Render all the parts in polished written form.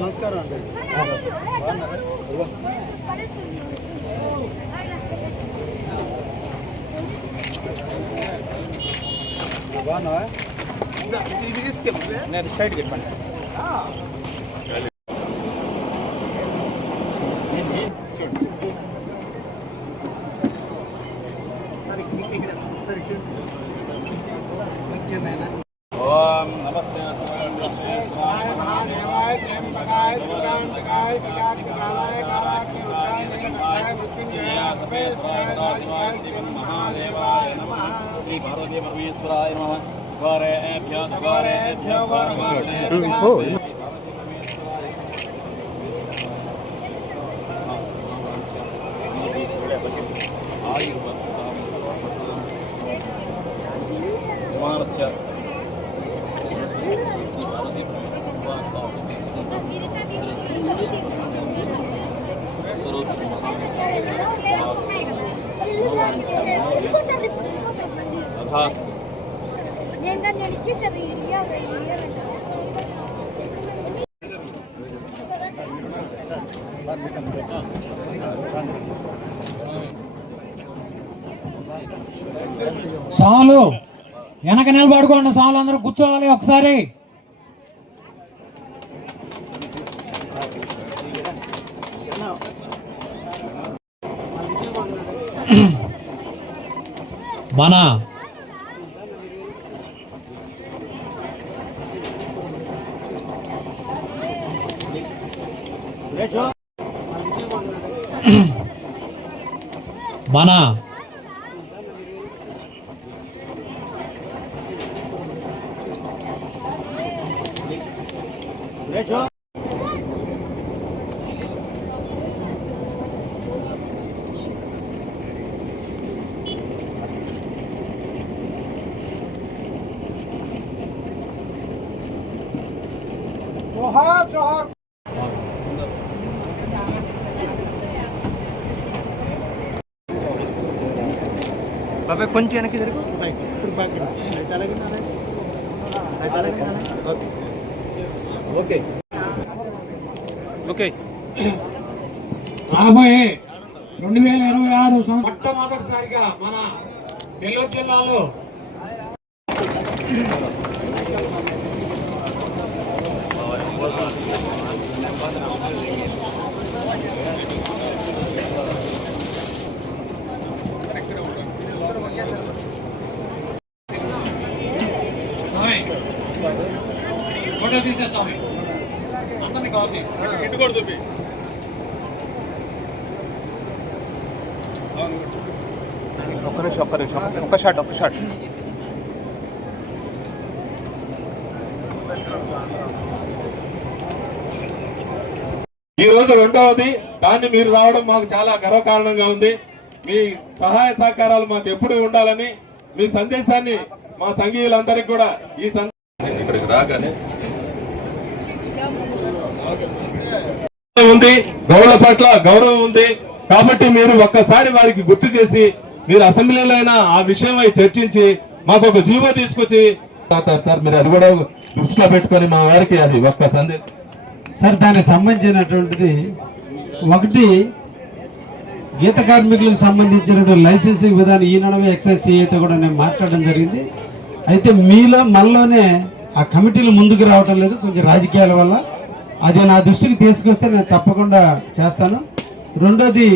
నమస్కారం అండి. బాగున్నావా? ఇది తీసుకెళ్ళి నేను స్ట్రైట్ చెప్పండి. ఓం నమస్తే మహాదేవాయ త్ర్యంబకాయ త్రిపురాంతకాయ పితాక్షరాయ కాలాగ్ని రుద్రాయ నీలకంఠాయ మృత్యుంజయాయ సర్వేశ్వరాయ రాజాయ శ్రీ మహాదేవాయ నమః. శ్రీ పార్వతీ పరమేశ్వరాయ నమః. ఘోరేభ్యో ఘోరేభ్యో ఘోరఘోరేభ్యః సాలు వెనక నిలబడుకోండి. సాలు అందరూ కూర్చోవాలి ఒకసారి. మన जोहार जोहार बाबा కొంచెం వెనక్కి తిరుగు. Okay okay. రాబోయే 2026 మొట్టమొదటిసారిగా మన నెల్లూరు జిల్లాలో ఫోటో తీసేస్తాము అందరినీ కావాలి. ఇటు కూడా చూపి. ఒక్క నిమిషం ఒక్క షాట్ ఈ రోజు రెండవది. దాన్ని మీరు రావడం మాకు చాలా గర్వకారణంగా ఉంది. మీ సహాయ సహకారాలు మాకు ఎప్పుడు ఉండాలని మీ సందేశాన్ని మా సంఘీయులందరికీ కూడా ఈ ఇక్కడికి రాగానే ఉంది, గౌరవ పట్ల గౌరవం ఉంది. కాబట్టి మీరు ఒక్కసారి వారికి గుర్తు చేసి మీరు అసెంబ్లీలో అయినా ఆ విషయమై చర్చించి మాకు ఒక జీవో తీసుకొచ్చి సార్ మీరు అది కూడా దృష్టిలో పెట్టుకొని మా వారికి అది ఒక్క సందేశం సార్. దానికి సంబంధించినటువంటిది ఒకటి, గీత కార్మికులకు సంబంధించినటువంటి లైసెన్సింగ్ విధానం ఈ నడవ ఎక్సైజ్ సిఐతో కూడా నేను మాట్లాడడం జరిగింది. అయితే మనలోనే ఆ కమిటీలు ముందుకు రావటం లేదు, కొంచెం రాజకీయాల వల్ల. అది నా దృష్టికి తీసుకొస్తే నేను తప్పకుండా చేస్తాను. రెండోది,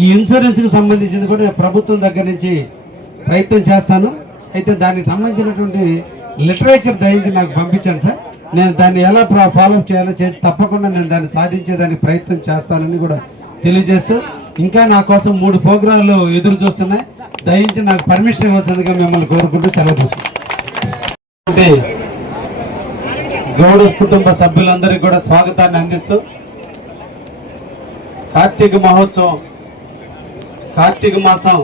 ఈ ఇన్సూరెన్స్కి సంబంధించింది కూడా నేను ప్రభుత్వం దగ్గర నుంచి ప్రయత్నం చేస్తాను. అయితే దానికి సంబంధించినటువంటి లిటరేచర్ దయించి నాకు పంపించండి సార్. నేను దాన్ని ఎలా ఫాలోఅప్ చేయాలో చేసి తప్పకుండా నేను దాన్ని సాధించేదానికి ప్రయత్నం చేస్తానని కూడా తెలియజేస్తూ, ఇంకా నా కోసం 3 ప్రోగ్రాంలు ఎదురు చూస్తున్నాయి. దయించి నాకు పర్మిషన్ ఇవ్వాల్సిందిగా మిమ్మల్ని కోరుకుంటూ సెలవు తీసుకుంటాను. గౌడ కుటుంబ సభ్యులందరికీ కూడా స్వాగతాన్ని అందిస్తూ, కార్తీక మహోత్సవం, కార్తీక మాసం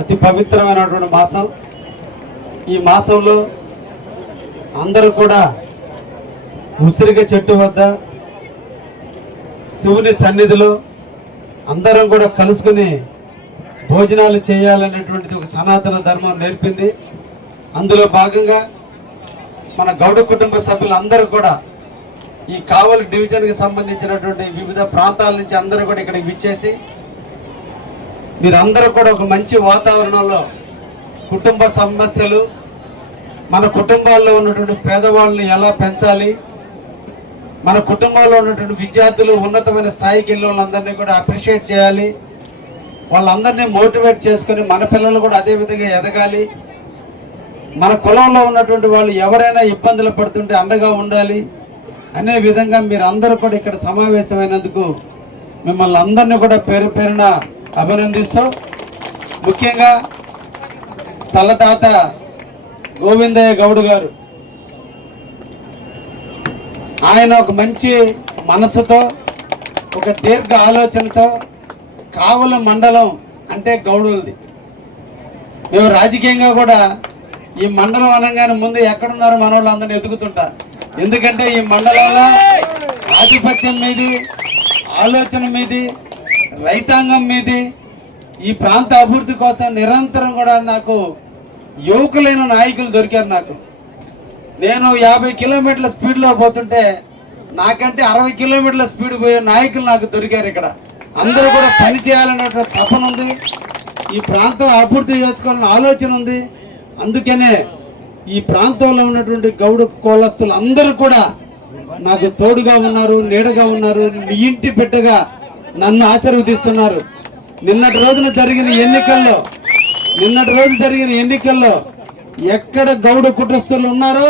అతి పవిత్రమైనటువంటి మాసం. ఈ మాసంలో అందరూ కూడా ఉసిరిగ చెట్టు వద్ద శివుని సన్నిధిలో అందరం కూడా కలుసుకుని భోజనాలు చేయాలనేటువంటిది ఒక సనాతన ధర్మం నేర్పింది. అందులో భాగంగా మన గౌడ కుటుంబ సభ్యులందరూ కూడా ఈ కావలి డివిజన్కి సంబంధించినటువంటి వివిధ ప్రాంతాల నుంచి అందరూ కూడా ఇక్కడికి విచ్చేసి మీరందరూ కూడా ఒక మంచి వాతావరణంలో కుటుంబ సమస్యలు, మన కుటుంబాల్లో ఉన్నటువంటి పేదవాళ్ళని ఎలా పెంచాలి, మన కుటుంబంలో ఉన్నటువంటి విద్యార్థులు ఉన్నతమైన స్థాయికి వెళ్ళే వాళ్ళందరినీ కూడా అప్రిషియేట్ చేయాలి, వాళ్ళందరినీ మోటివేట్ చేసుకొని మన పిల్లలు కూడా అదే విధంగా ఎదగాలి, మన కులంలో ఉన్నటువంటి వాళ్ళు ఎవరైనా ఇబ్బందులు పడుతుంటే అండగా ఉండాలి అనే విధంగా మీరు అందరూ కూడా ఇక్కడ సమావేశమైనందుకు మిమ్మల్ని అందరినీ కూడా పేరు పేరున అభినందిస్తూ, ముఖ్యంగా స్థలదాత గోవిందయ్య గౌడ్ గారు ఆయన ఒక మంచి మనసుతో, ఒక దీర్ఘ ఆలోచనతో కావలి మండలం అంటే గౌడులది. మేము రాజకీయంగా కూడా ఈ మండలం అనగానే ముందు ఎక్కడున్నారో మన వాళ్ళు అందరిని ఎదుగుతుంటా. ఎందుకంటే ఈ మండలంలో ఆధిపత్యం మీది, ఆలోచన మీది, రైతాంగం మీది, ఈ ప్రాంత అభివృద్ధి కోసం నిరంతరం కూడా నాకు యువకులైన నాయకులు దొరికారు. నేను 50 కిలోమీటర్ల స్పీడ్లో పోతుంటే నాకంటే 60 కిలోమీటర్ల స్పీడ్ పోయే నాయకులు నాకు దొరికారు. ఇక్కడ అందరూ కూడా పని చేయాలనేటువంటి తపన ఉంది, ఈ ప్రాంతం అభివృద్ధి చేసుకోవాలనే ఆలోచన ఉంది. అందుకనే ఈ ప్రాంతంలో ఉన్నటువంటి గౌడ కులస్తులు అందరూ కూడా నాకు తోడుగా ఉన్నారు, నీడగా ఉన్నారు, మీ ఇంటి బిడ్డగా నన్ను ఆశీర్వదిస్తున్నారు. నిన్నటి రోజు జరిగిన ఎన్నికల్లో ఎక్కడ గౌడ కుటుంబస్తులు ఉన్నారో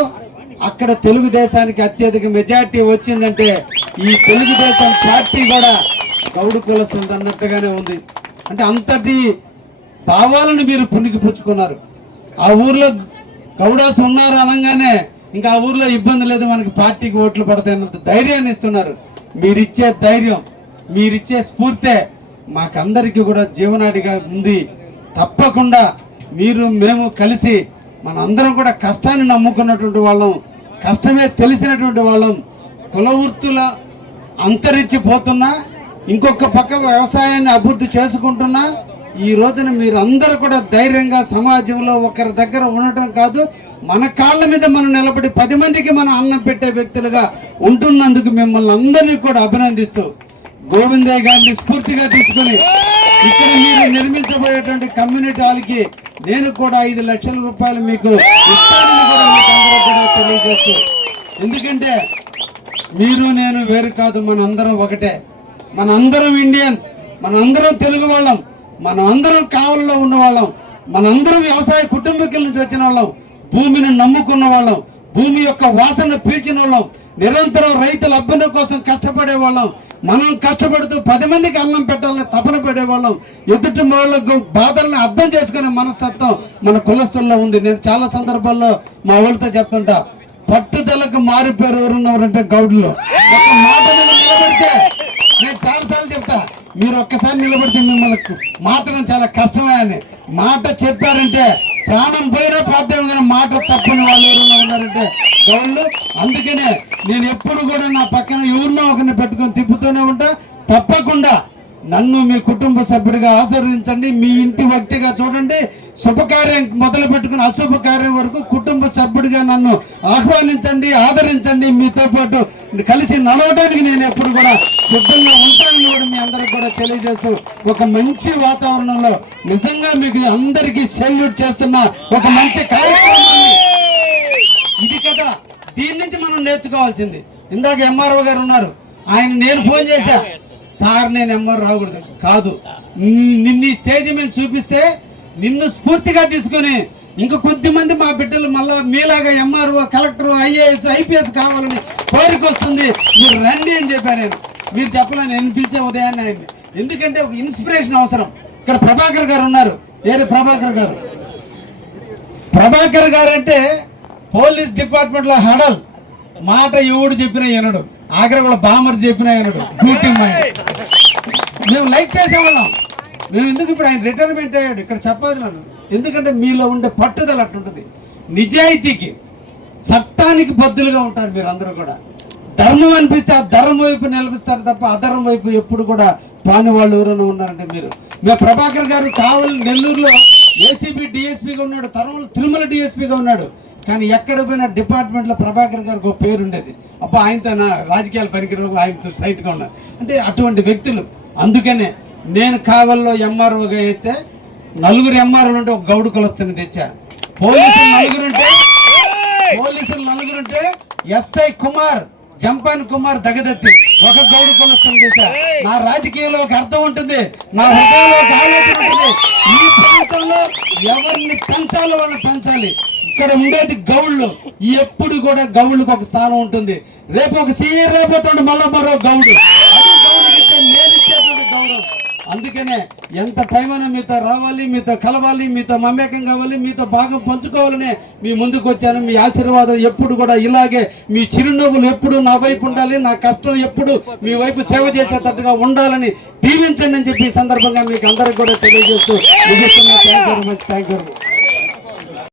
అక్కడ తెలుగుదేశానికి అత్యధిక మెజార్టీ వచ్చిందంటే ఈ తెలుగుదేశం పార్టీ కూడా గౌడ కులస్తులు అన్నట్టుగానే ఉంది. అంటే అంతటి భావాలను మీరు పుణికి పుచ్చుకున్నారు. ఆ ఊర్లో గౌడాస్ ఉన్నారు అనగానే ఇంకా ఆ ఊర్లో ఇబ్బంది లేదు, మనకి పార్టీకి ఓట్లు పడతాయన్నంత ధైర్యాన్ని ఇస్తున్నారు. మీరిచ్చే ధైర్యం, మీరిచ్చే స్ఫూర్తే మాకందరికీ కూడా జీవనాడిగా ఉంది. తప్పకుండా మేము కలిసి మనందరం కూడా కష్టాన్ని నమ్ముకున్నటువంటి వాళ్ళం, కష్టమే తెలిసినటువంటి వాళ్ళం. కుల వృత్తుల అంతరించిపోతున్నా, ఇంకొక పక్క వ్యవసాయాన్ని అభివృద్ధి చేసుకుంటున్నా, ఈ రోజున మీరందరూ కూడా ధైర్యంగా సమాజంలో ఒకరి దగ్గర ఉండటం కాదు, మన కాళ్ళ మీద మనం నిలబడి 10 మందికి మనం అన్నం పెట్టే వ్యక్తులుగా ఉంటున్నందుకు మిమ్మల్ని అందరినీ కూడా అభినందిస్తూ, గోవిందయ్య గారిని స్ఫూర్తిగా తీసుకుని ఇక్కడ మీరు నిర్మించబోయేటువంటి కమ్యూనిటీ హాల్కి నేను కూడా 5 లక్షల రూపాయలు మీకు ఇస్తానని కూడా మీకు అందరూ కూడా తెలియజేస్తూ, ఎందుకంటే మీరు నేను వేరు కాదు, మనందరం ఒకటే, మనందరం ఇండియన్స్, మనందరం తెలుగు వాళ్ళం, మనందరం కావలిలో ఉన్న వాళ్ళం, మనందరం వ్యవసాయ కుటుంబీకుల నుంచి వచ్చిన వాళ్ళం, భూమిని నమ్ముకున్న వాళ్ళం, భూమి యొక్క వాసన పీల్చిన వాళ్ళం, నిరంతరం రైతుల అభ్యున్నతి కోసం కష్టపడే వాళ్ళం, మనం కష్టపడుతూ 10 మందికి అన్నం పెట్టాలని తపన పడేవాళ్ళం, ఎదుటి వాళ్ళకు బాధల్ని అర్థం చేసుకునే మనస్తత్వం మన కులస్తుల్లో ఉంది. నేను చాలా సందర్భాల్లో మా వాళ్ళతో చెప్తుంటా, పట్టుదలకు మారిపోయారు ఎవరున్నారంటే గౌడ్లో. ఒక మాట మీద నిలబడితే, నేను చాలాసార్లు చెప్తా, మీరు ఒక్కసారి నిలబడితే మిమ్మల్ని మార్చడం చాలా కష్టమే అని. మాట చెప్పారంటే ప్రాణం పోయినా పాద్యం, కానీ మాట తప్పని వాళ్ళు ఎవరైనా ఉన్నారంటే గౌళ్ళు. అందుకనే నేను ఎప్పుడు కూడా నా పక్కన ఎవరినో ఒకరిని పెట్టుకొని తిప్పుతూనే ఉంటా. తప్పకుండా నన్ను మీ కుటుంబ సభ్యుడిగా ఆశీర్వదించండి, మీ ఇంటి వ్యక్తిగా చూడండి. శుభకార్యం మొదలు పెట్టుకుని అశుభ కార్యం వరకు కుటుంబ సభ్యుడిగా నన్ను ఆహ్వానించండి, ఆదరించండి. మీతో పాటు కలిసి నడవడానికి నేను ఎప్పుడు కూడా సిద్ధంగా ఉంటానని కూడా మీ అందరికి కూడా తెలియజేస్తూ, ఒక మంచి వాతావరణంలో నిజంగా మీకు అందరికీ సెల్యూట్ చేస్తున్న ఒక మంచి కార్యక్రమాన్ని ఇది కదా. దీని నుంచి మనం నేర్చుకోవాల్సింది. ఇందాక ఎంఆర్ఓ గారు ఉన్నారు, నేను ఫోన్ చేశా, సార్ నేను ఎంఆర్ రాకూడదు కాదు, నిన్ను స్టేజ్ మీద చూపిస్తే నిన్ను స్ఫూర్తిగా తీసుకొని ఇంకా కొద్దిమంది మా బిడ్డలు మళ్ళా మీలాగా ఎంఆర్ఓ, కలెక్టర్, ఐఏఎస్, ఐపీఎస్ కావాలని కోరికొస్తుంది, మీరు రండి అని చెప్పాను. మీరు చెప్పాలని నేను పిలిచే ఉదయాన్నే ఆయన్ని, ఎందుకంటే ఒక ఇన్స్పిరేషన్ అవసరం. ఇక్కడ ప్రభాకర్ గారు ఉన్నారు, ప్రభాకర్ గారు అంటే పోలీస్ డిపార్ట్మెంట్ లో హడల్, మాట ఎవడు చెప్పినా వినడు, ఆఖరి కూడా బామర్ చెప్పినా వినడు, డ్యూటీ మైండ్. మేము లైక్ చేసేవాళ్ళం. మేము ఎందుకు ఇప్పుడు ఆయన రిటైర్మెంట్ అయ్యాడు ఇక్కడ చెప్పాలి నన్ను, ఎందుకంటే మీలో ఉండే పట్టుదల అట్టుంటుంది. నిజాయితీకి, చట్టానికి బద్దులుగా ఉంటారు మీరు అందరూ కూడా. ధర్మం అనిపిస్తే ఆ ధర్మం వైపు నిలిపిస్తారు తప్ప అధర్మం వైపు ఎప్పుడు కూడా పాని వాళ్ళు ఎవరైనా ఉన్నారంటే మీరు. మేము ప్రభాకర్ గారు కావలి నెల్లూరులో ఏసీబీ డిఎస్పీగా ఉన్నాడు, తిరుమల డిఎస్పీగా ఉన్నాడు. కానీ ఎక్కడ పోయినా డిపార్ట్మెంట్లో ప్రభాకర్ గారికి ఒక పేరు ఉండేది. అబ్బా ఆయనతో నా రాజకీయాలు పనికిరావు, ఆయనతో స్ట్రైట్గా ఉన్నారు అంటే అటువంటి వ్యక్తులు. అందుకనే నేను కావల్లో ఎంఆర్ఓగా వేస్తే 4 ఎంఆర్ఓలు ఉంటే ఒక గౌడు కులస్తుని తెచ్చా. పోలీసులు 4 ఉంటే ఎస్ఐ కుమార్, జంపాన్ కుమార్ దగదత్తి ఒక గౌడు కులస్తుని తెచ్చా. నా రాజకీయంలో ఒక అర్థం ఉంటుంది, నా హృదయంలో ఒక ఆలోచన ఉంటుంది. ఈ ప్రాంతంలో ఎవరిని పెంచాలో వాళ్ళని పెంచాలి. ఇక్కడ ఉండేది గౌళ్ళు, ఎప్పుడు కూడా గౌళ్ళకు ఒక స్థానం ఉంటుంది. రేపు ఒక సీనియర్ రేపోతుండే మళ్ళా మరో గౌడు, అది గౌడుకి ఇస్తే నేను ఇచ్చేటువంటి గౌరవం. అందుకనే ఎంత టైం అయినా మీతో రావాలి, మీతో కలవాలి, మీతో మమేకం కావాలి, మీతో భాగం పంచుకోవాలనే మీ ముందుకు వచ్చాను. మీ ఆశీర్వాదం ఎప్పుడు కూడా ఇలాగే, మీ చిరునవ్వులు ఎప్పుడు నా వైపు ఉండాలి, నా కష్టం ఎప్పుడు మీ వైపు సేవ చేసేటట్టుగా ఉండాలని దీవించండి అని చెప్పి ఈ సందర్భంగా మీకు అందరికి కూడా తెలియజేస్తూ ముగిస్తున్నా. Thank you very much.